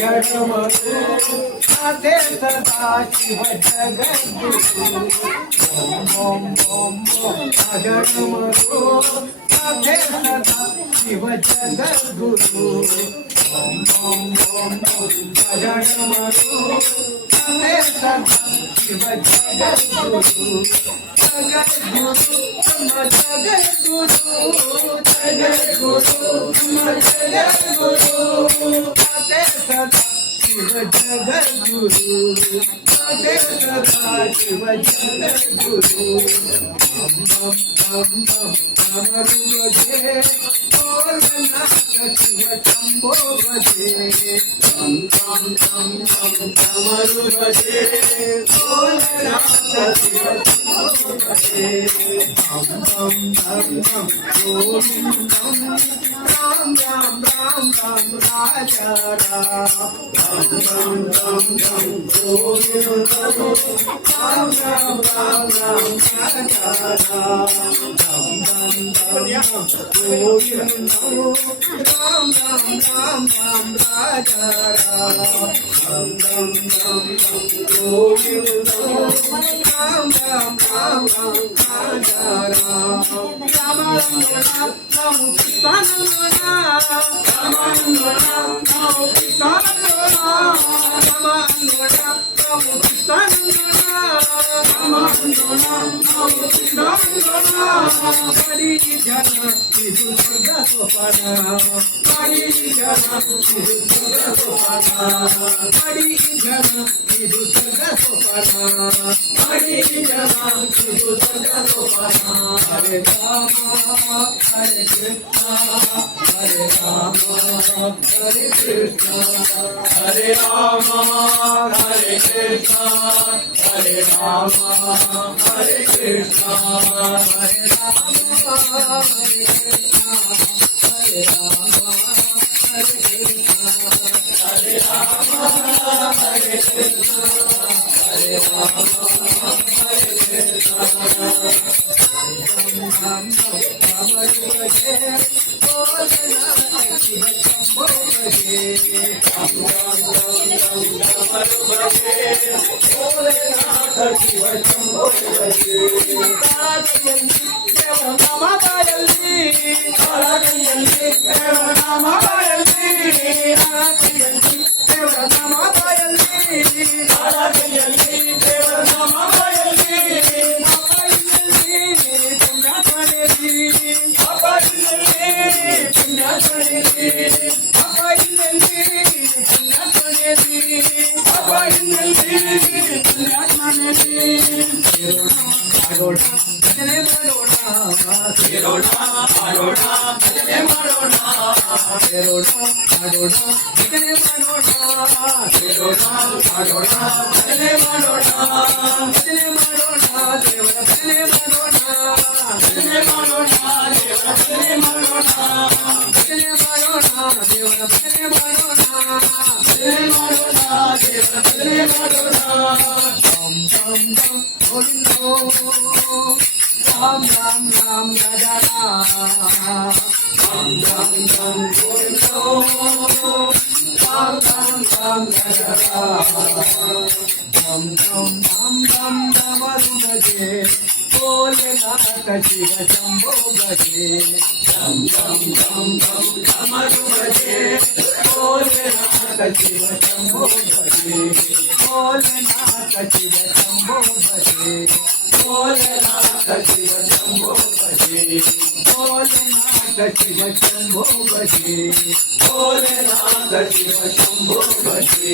जगमगु राधे सदा शिव जगद्गुरु ओम ओम ओम जगमगु राधे सदा शिव जगद्गुरु ओम ओम ओम जगमगु राधे सदा शिव जगद्गुरु जगद्गुरु जगद्गुरु जगद्गुरु राधे सदा शिव जगद्गुरु राधे सदा शिव जगद्गुरु हम हम डमरू बजे भोलेनाथ शिव शंभो बजे हम डमरू बजे भोलेनाथ शिव शंभो बजे हम गोविंदम राम राम राम राम राजा राम गोविंदम राम राम राम राम राजा राम गोविंदम राम राम राम राम राजा राम गोविंदम राम राम राम राम राजा Ram Ram Ram Hare Krishna, Hare Rama, Hare Krishna, Hare Rama, Hare Krishna, Hare Rama, Hare Krishna, Hare Rama, Hare Krishna, Hare Rama, Hare Krishna, Hare Rama, Hare Krishna. Ram Ram Ram Raja Ram Ram Ram Ram Govinda Ram Ram Ram Raja Ram Ram Ram Ram Damaru Baje Bholenath Shiv Shambho Baje Ram Ram Ram Ram Damaru Baje Bholenath Shiv Shambho Baje Bholenath Shiv Shambho Baje Bholenath Shiv Shambho Baje Bholenath Shiv Shambho Baje Bholenath Shiv Shambho Baje